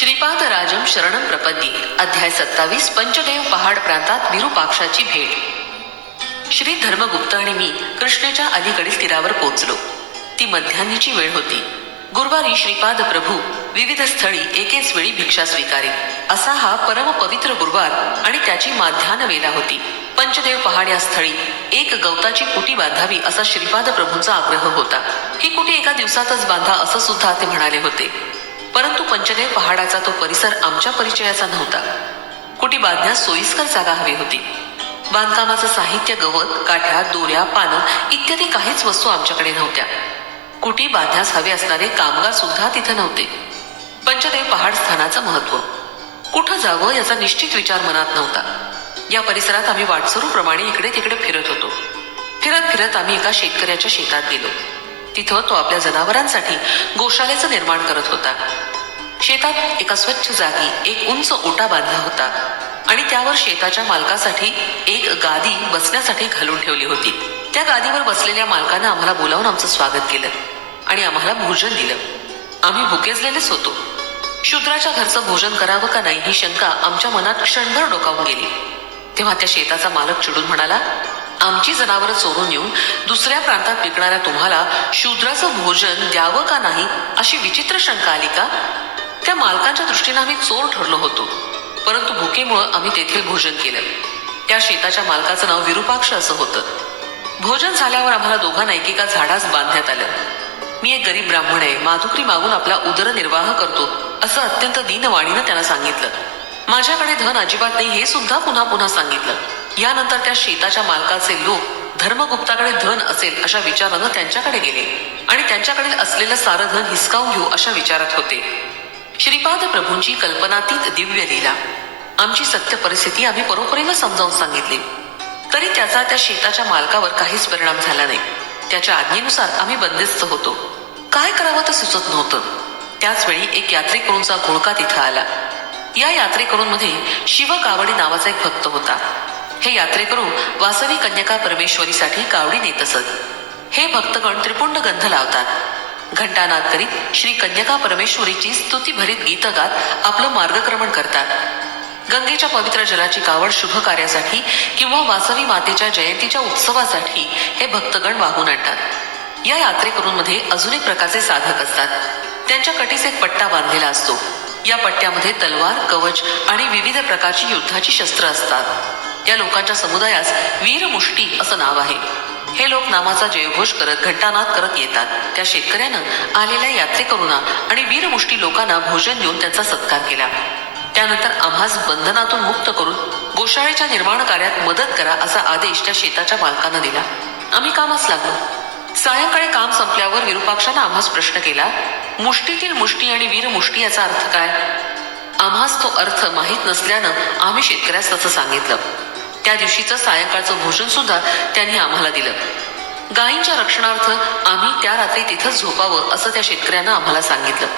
श्रीपाद राजम शरणम प्रपद्ये अध्याय सत्तावीस पंचदेव पहाड प्रांतात विरूपाक्षाची भेट श्री धर्मगुप्त आणि मी कृष्णेच्या अलीकडील तीरावर पोहोचलो ती मध्यान्हीची वेळ होती गुरुवारी श्रीपाद प्रभू विविध स्थळी एकेच वेळी भिक्षा स्वीकारे असा हा परम पवित्र गुरुवार आणि त्याची माध्यान वेला होती पंचदेव पहाड या स्थळी एक गवताची कुटी बांधावी असा श्रीपाद प्रभूंचा आग्रह होता ही कुटी एका दिवसातच बांधा असं सुद्धा ते म्हणाले होते परंतु पंचदेव पहाडाचा तो परिसर आमच्या परिचयाचा नव्हता कुठी बांधण्यास सोयीस्कर जागा हवी होती बांधकामाचं साहित्य गवत काठ्या दोऱ्या पानं इत्यादी काहीच वस्तू आमच्याकडे नव्हत्या कुटी बांधण्यास हवे असणारे कामगार सुद्धा तिथे नव्हते पंचदेव पहाड स्थानाचं महत्व कुठं जावं याचा निश्चित विचार मनात नव्हता या परिसरात आम्ही वाटसरूप्रमाणे इकडे तिकडे फिरत होतो फिरत फिरत आम्ही एका शेतकऱ्याच्या शेतात गेलो तिथं तो आपल्या जनावरांसाठी गोशाळेचं निर्माण करत होता शेतात एका स्वच्छ जागी एक उंच ओटा बांधला होता आणि त्यावर शेताच्या मालकासाठी एक गादी बसण्यासाठी घालून ठेवली होती त्या गादीवर बसलेल्या मालकानं आम्हाला बोलावून आमचं स्वागत केलं आणि आम्हाला भोजन दिलं आम्ही भुकेजलेलेच होतो शूद्राच्या घरचं भोजन करावं का नाही ही शंका आमच्या मनात क्षणभर डोकावून गेली तेव्हा त्या शेताचा मालक चिडून म्हणाला आमची जनावरं चोरून येऊन दुसऱ्या प्रांतात पिकणाऱ्या तुम्हाला शूद्राचं भोजन द्यावं का नाही अशी विचित्र शंका आली का त्या मालकांच्या दृष्टीनं आम्ही चोर ठरलो होतो परंतु भुकेमुळं आम्ही तेथील भोजन केलं त्या शेताच्या मालकाचं नाव विरूपाक्ष असं होतं भोजन झाल्यावर आम्हाला दोघांना एकेका झाडास बांधण्यात आलं मी एक गरीब ब्राह्मण आहे माधुकरी मागून आपला उदरनिर्वाह करतो असं अत्यंत दीनवाणीनं त्यांना सांगितलं माझ्याकडे धन अजिबात नाही हे सुद्धा पुन्हा पुन्हा सांगितलं यानंतर त्या शेताच्या मालकाचे लोक धर्मगुप्ताकडे धन असेल अशा विचारानं त्यांच्याकडे गेले आणि त्यांच्याकडे असलेलं सारं धन हिसकावून घेऊ अशा विचारात होते श्रीपाद प्रभूंची कल्पनातीत दिव्य लीला आमची सत्य परिस्थिती आम्ही परोपरीनं समजावून सांगितली तरी त्याचा त्या शेताच्या मालकावर काहीच परिणाम झाला नाही त्याच्या आज्ञेनुसार आम्ही बंदिस्त होतो काय करावं तर सुचत नव्हतं त्याच वेळी एक यात्रेकरूंचा घोळका तिथं आला या यात्रेकरूंमध्ये शिव कावडी नावाचा एक भक्त होता हे यात्रेकरू वासवी कन्यका परमेश्वरीसाठी कावडी नेत असत हे भक्तगण त्रिपुंड गंध लावतात घंटानाद करीत श्री कन्यका परमेश्वरीची स्तुती भरित गीत गात आपलं मार्गक्रमण करतात गंगेच्या पवित्र जलाची कावड शुभ कार्यासाठी किंवा वासवी मातेच्या जयंतीच्या उत्सवासाठी हे भक्तगण वाहून आणतात या यात्रेकरूंमध्ये अजून एक प्रकारचे साधक असतात त्यांच्या कटीस एक पट्टा बांधलेला असतो या पट्ट्यामध्ये तलवार कवच आणि विविध प्रकारची युद्धाची शस्त्र असतात या लोकांच्या समुदायास वीरमुष्टी असं नाव आहे हे लोक नामाचा जयघोष करत घंटानाद करत येतात त्या शेतकऱ्यानं आलेल्या यात्रेकरूंना आणि वीरमुष्टी लोकांना भोजन देऊन त्यांचा सत्कार केला त्यानंतर आम्हास बंधनातून मुक्त करून गोशाळेच्या निर्माण कार्यात मदत करा असा आदेश त्या शेताच्या मालकानं दिला आम्ही कामास लागलो सायंकाळी काम संपल्यावर विरुपाक्षानं आम्हास प्रश्न केला मुष्टीतील मुष्टी आणि वीरमुष्टी याचा अर्थ काय आम्हास तो अर्थ माहीत नसल्यानं आम्ही शेतकऱ्यास तसं सांगितलं त्या दिवशीचं सायंकाळचं भोजन सुद्धा त्यांनी आम्हाला दिलं गायींच्या रक्षणार्थ आम्ही त्या रात्री तिथंच झोपावं असं त्या शेतकऱ्यानं आम्हाला सांगितलं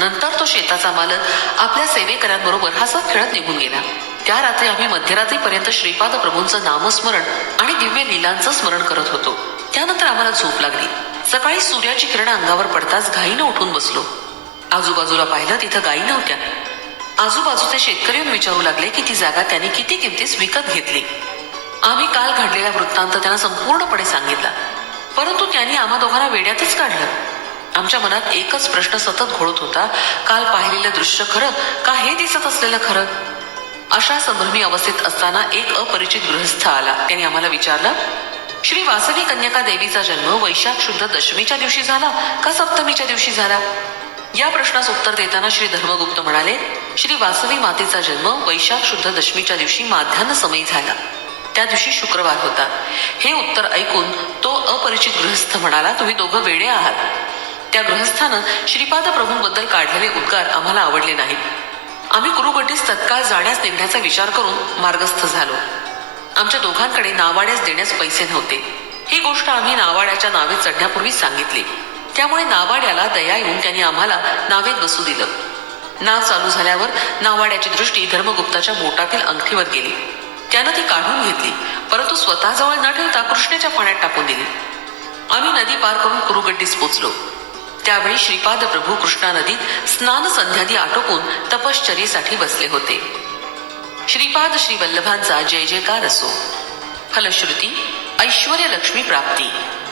नंतर तो शेताचा मालक आपल्या सेवेकऱ्यांबरोबर हसत खेळत निघून गेला त्या रात्री आम्ही मध्यरात्रीपर्यंत श्रीपाद प्रभूंचं नामस्मरण आणि दिव्य लिलांचं स्मरण करत होतो त्यानंतर आम्हाला झोप लागली सकाळी सूर्याची किरण अंगावर पडताच घाईनं उठून बसलो आजूबाजूला पाहिलं तिथं गायी नव्हत्या आजूबाजूचे शेतकरी विचारू लागले की ती जागा त्यांनी किती किमतीस विकत घेतली आम्ही काल घडलेला वृत्तांत त्यांना संपूर्णपणे सांगितला परंतु त्यांनी आम्हा दोघांना वेड्यातच काढलं आमच्या मनात एकच प्रश्न सतत घोळत होता काल पाहिलेलं दृश्य खरं का हे दिसत असलेलं खरं अशा संभ्रमी अवस्थेत असताना एक अपरिचित गृहस्थ आला त्याने आम्हाला विचारलं श्री वासवी कन्याका देवीचा जन्म वैशाख शुद्ध दशमीच्या दिवशी झाला का सप्तमीच्या दिवशी झाला या प्रश्नास उत्तर देताना श्री धर्मगुप्त म्हणाले श्री वासवी मातेचा जन्म वैशाख शुद्ध दशमीच्या दिवशी माध्यान समय झाला त्या दिवशी शुक्रवार होता हे उत्तर ऐकून तो अपरिचित गृहस्थ म्हणाला तुम्ही दोघं वेळे आहात त्या गृहस्थानं श्रीपाद प्रभूंबद्दल काढलेले उद्गार आम्हाला आवडले नाहीत आम्ही कुरुगटीस तत्काळ जाण्यास निघण्याचा विचार करून मार्गस्थ झालो आमच्या दोघांकडे नावाड्यास देण्यास पैसे नव्हते ही गोष्ट आम्ही नावाड्याच्या नावे चढण्यापूर्वी सांगितली त्यामुळे नावाड्याला दया येऊन त्यांनी आम्हाला नावेत बसू दिलं नाव चालू झाल्यावर नावाड्याची दृष्टी धर्मगुप्ताच्या बोटातील अंगठीवर गेली त्यानं ती काढून घेतली परंतु स्वतःजवळ न ठेवता कृष्णेच्या पाण्यात टाकून दिली आम्ही नदी पार करून कुरुगड्डीस पोचलो त्यावेळी श्रीपाद प्रभू कृष्णा नदीत स्नान संध्यादी आटोपून तपश्चर्येसाठी बसले होते श्रीपाद श्री वल्लभांचा जय जयकार असो फलश्रुती ऐश्वर लक्ष्मी प्राप्ती